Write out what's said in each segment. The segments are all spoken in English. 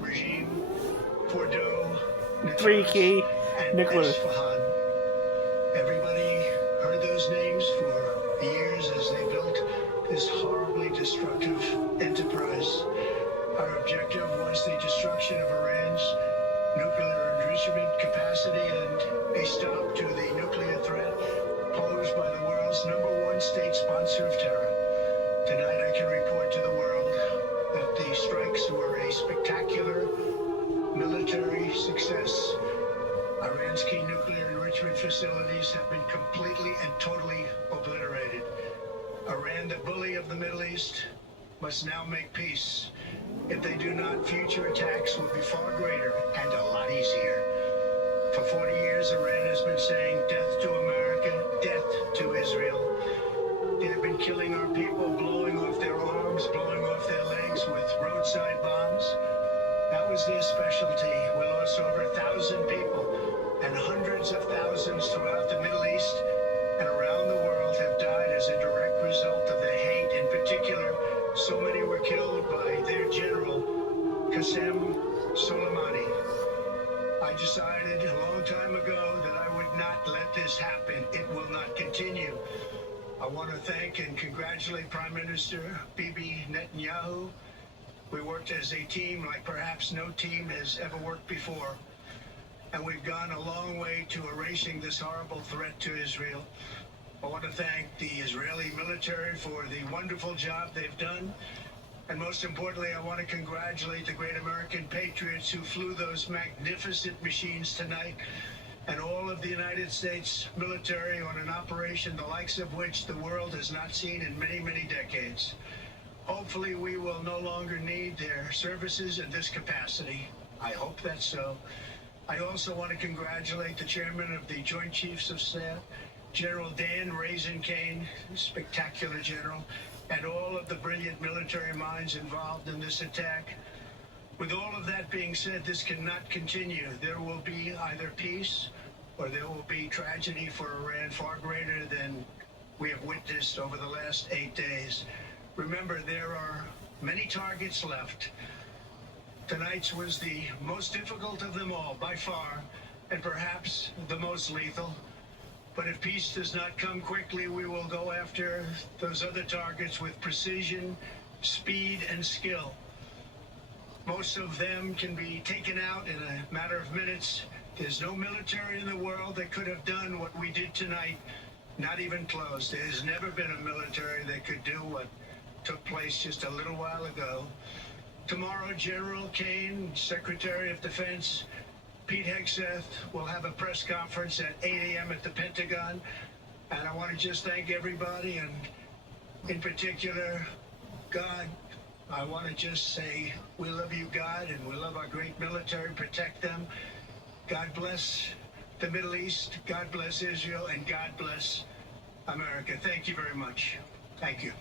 regime, Fordo, Three key and nuclear. Isfahan. Everybody heard those names for years as they built this horribly destructive enterprise. Our objective was the destruction of Iran's nuclear enrichment capacity and a stop to the nuclear threat posed by the world's #1 state sponsor of terror. Tonight I can report to the world that the strikes were a spectacular military success. Iran's key nuclear enrichment facilities have been completely and totally obliterated. Iran, the bully of the Middle East, must now make peace. If they do not, future attacks will be far greater and a lot easier. For 40 years, Iran has been saying death to America, death to Israel. They have been killing our people, blowing off their arms, blowing off their legs with roadside bombs. That was their specialty. We lost over 1,000 people, and hundreds of thousands throughout the Middle East and around the world have died as a direct result of their hate. In particular, so many were killed by their general, Qasem Soleimani. I decided a long time ago that I would not let this happen. It will not continue. I want to thank and congratulate Prime Minister Bibi Netanyahu. We worked as a team like perhaps no team has ever worked before. And we've gone a long way to erasing this horrible threat to Israel. I want to thank the Israeli military for the wonderful job they've done. And most importantly, I want to congratulate the great American patriots who flew those magnificent machines tonight, and all of the United States military on an operation the likes of which the world has not seen in many, many decades. Hopefully we will no longer need their services in this capacity. I hope that's so. I also want to congratulate the chairman of the Joint Chiefs of Staff, General Dan Raisin Kane, spectacular general, and all of the brilliant military minds involved in this attack. With all of that being said, this cannot continue. There will be either peace or there will be tragedy for Iran far greater than we have witnessed over the last 8 days. Remember, there are many targets left. Tonight's was the most difficult of them all, by far, and perhaps the most lethal. But if peace does not come quickly, we will go after those other targets with precision, speed, and skill. Most of them can be taken out in a matter of minutes. There's no military in the world that could have done what we did tonight, not even close. There has never been a military that could do what took place just a little while ago. Tomorrow, General Kane, Secretary of Defense, Pete Hegseth will have a press conference at 8 a.m. at the Pentagon. And I want to just thank everybody, and in particular, God. I want to just say we love you, God, and we love our great military. Protect them. God bless the Middle East. God bless Israel, and God bless America. Thank you very much. Thank you.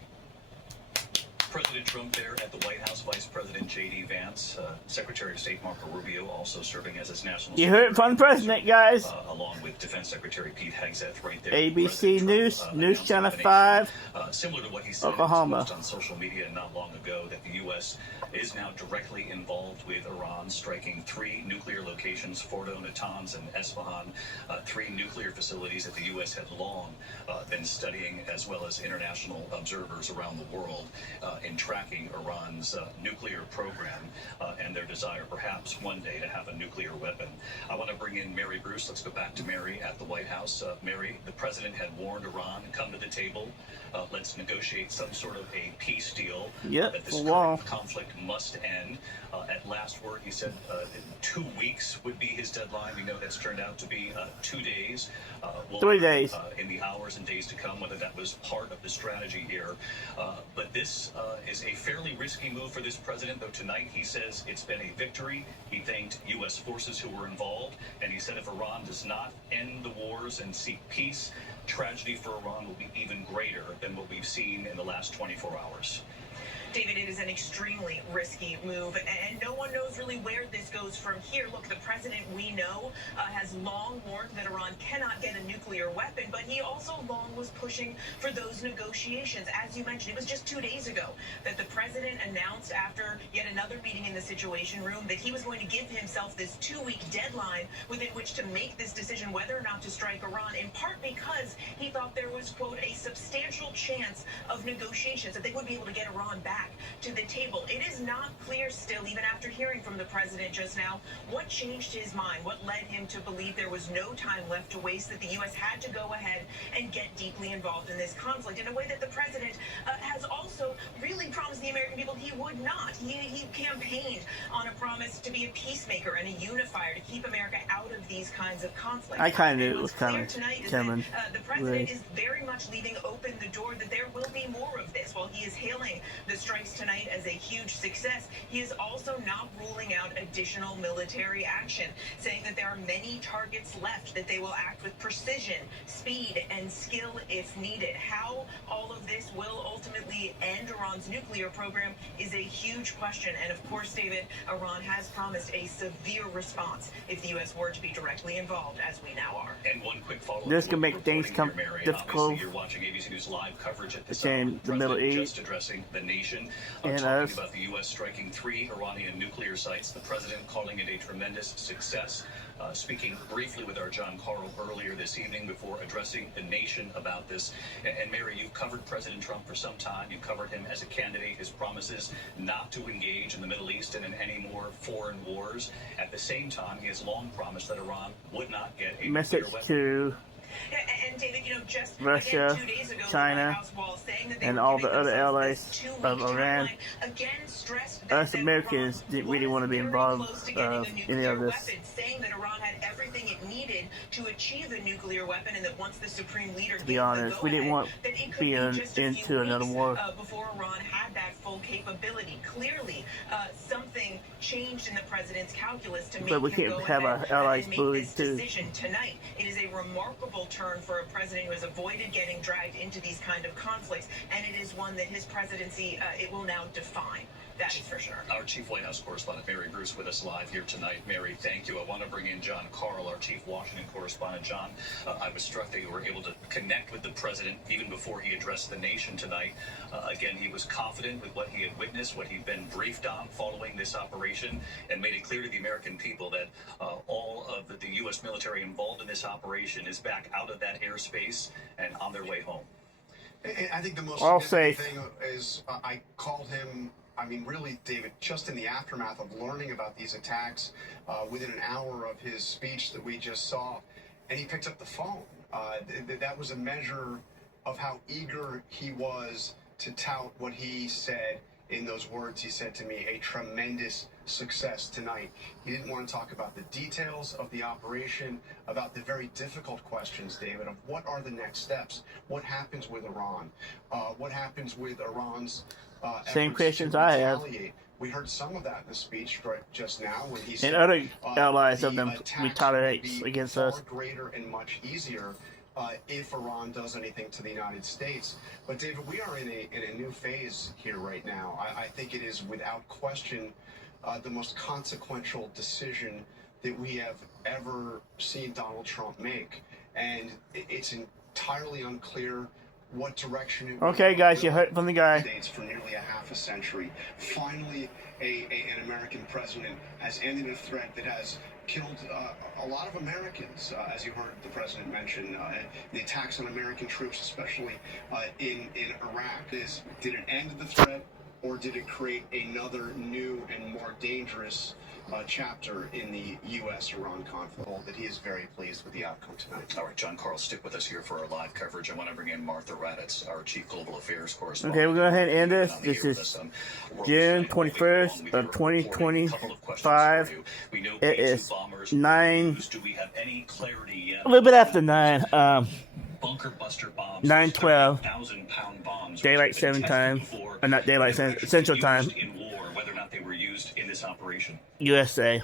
President Trump there at the White House, Vice President J.D. Vance, Secretary of State Marco Rubio also serving as his national. You heard it from the president, guys. Along with Defense Secretary Pete Hegseth right there. ABC News, News Channel 5, similar to what he said Oklahoma. on social media not long ago, that the U.S. is now directly involved with Iran, striking 3 nuclear locations, Fordo, Natanz, and Esfahan, 3 nuclear facilities that the U.S. had long been studying, as well as international observers around the world in tracking Iran's nuclear program and their desire perhaps one day to have a nuclear weapon. I want to bring in Mary Bruce. Let's go back to Mary at the White House. Mary, the president had warned Iran, come to the table. Let's negotiate some sort of a peace deal. That this current conflict must end. At last word, he said 2 weeks would be his deadline. We know that's turned out to be 2 days. 3 days. In the hours and days to come, whether that was part of the strategy here. But this is a fairly risky move for this president, though tonight he says it's been a victory. He thanked U.S. forces who were involved, and he said if Iran does not end the wars and seek peace, tragedy for Iran will be even greater than what we've seen in the last 24 hours. David, it is an extremely risky move, and no one knows really where this goes from here. Look, the president, we know, has long warned that Iran cannot get a nuclear weapon, but he also long was pushing for those negotiations. As you mentioned, it was just 2 days ago that the president announced, after yet another meeting in the Situation Room, that he was going to give himself this 2-week deadline within which to make this decision whether or not to strike Iran, in part because he thought there was, quote, a substantial chance of negotiations, that they would be able to get Iran back to the table. It is not clear still, even after hearing from the president just now, what changed his mind, what led him to believe there was no time left to waste, that the U.S. had to go ahead and get deeply involved in this conflict in a way that the president has also really promised the American people he would not. He campaigned on a promise to be a peacemaker and a unifier, to keep America out of these kinds of conflicts. I kind of knew it was coming. The president is very much leaving open the door that there will be more of this. While he is hailing the strikes tonight as a huge success, he is also not ruling out additional military action, saying that there are many targets left, that they will act with precision, speed, and skill if needed. How all of this will ultimately end Iran's nuclear program is a huge question. And of course, David, Iran has promised a severe response if the U.S. were to be directly involved, as we now are. And one quick follow-up. This can make things come difficult. You're watching ABC News live coverage at this in the Middle East, just addressing the nation, and talking about the U.S. striking 3 Iranian nuclear sites. The president calling it a tremendous success. Speaking briefly with our John Carl earlier this evening before addressing the nation about this. And Mary, you've covered President Trump for some time. You've covered him as a candidate, his promises not to engage in the Middle East and in any more foreign wars. At the same time, he has long promised that Iran would not get a message nuclear weapon. to And David, just Russia, again, 2 days ago, China, and all the other allies of Iran. Us Americans didn't really want to be involved in any of this. Saying that Iran had everything it needed to achieve a nuclear weapon, and that once the supreme leader, to be honest, we didn't want to be into another war. Before Iran had that full capability. Clearly, something changed in the president's calculus to make But we him can't go have ahead our allies and make bullied this too. decision tonight. It is a remarkable turn for a president who has avoided getting dragged into these kind of conflicts, and it is one that his presidency it will now define. That is for sure. Our chief White House correspondent, Mary Bruce, with us live here tonight. Mary, thank you. I want to bring in John Carl, our chief Washington correspondent. John, I was struck that you were able to connect with the president even before he addressed the nation tonight. Again, he was confident with what he had witnessed, what he'd been briefed on following this operation, and made it clear to the American people that all of the U.S. military involved in this operation is back out of that airspace and on their way home. I think the most All significant safe. thing is I called him, I mean, really, David, just in the aftermath of learning about these attacks, within an hour of his speech that we just saw, and he picked up the phone. That was a measure of how eager he was to tout what he said in those words he said to me, a tremendous success tonight. He didn't want to talk about the details of the operation, about the very difficult questions, David, of what are the next steps? What happens with Iran? What happens with Iran's Same efforts questions to I have. retaliate? We heard some of that in the speech just now when he said And other allies of the them attacks retaliate would be against far us. greater and much easier if Iran does anything to the United States. But David, we are in a new phase here right now. I think it is without question the most consequential decision that we have ever seen Donald Trump make. And it's entirely unclear what direction it Okay, guys, you heard from the guy. States for nearly a half a century. Finally, an American president has ended a threat that has killed a lot of Americans, as you heard the president mention, the attacks on American troops, especially in Iraq. Did it end the threat, or did it create another new and more dangerous chapter in the U.S.-Iran conflict? That he is very pleased with the outcome tonight. All right, John Carl, stick with us here for our live coverage. I want to bring in Martha Raddatz, our chief global affairs correspondent. Okay, we'll go ahead and end this. This is June 21st of 2025. It is 9, a little bit after 9, bunker buster bombs, 9:12, 1,000-pound bombs, daylight 7 time, or not daylight, Central Time, in war, whether or not they were used in this operation. USA.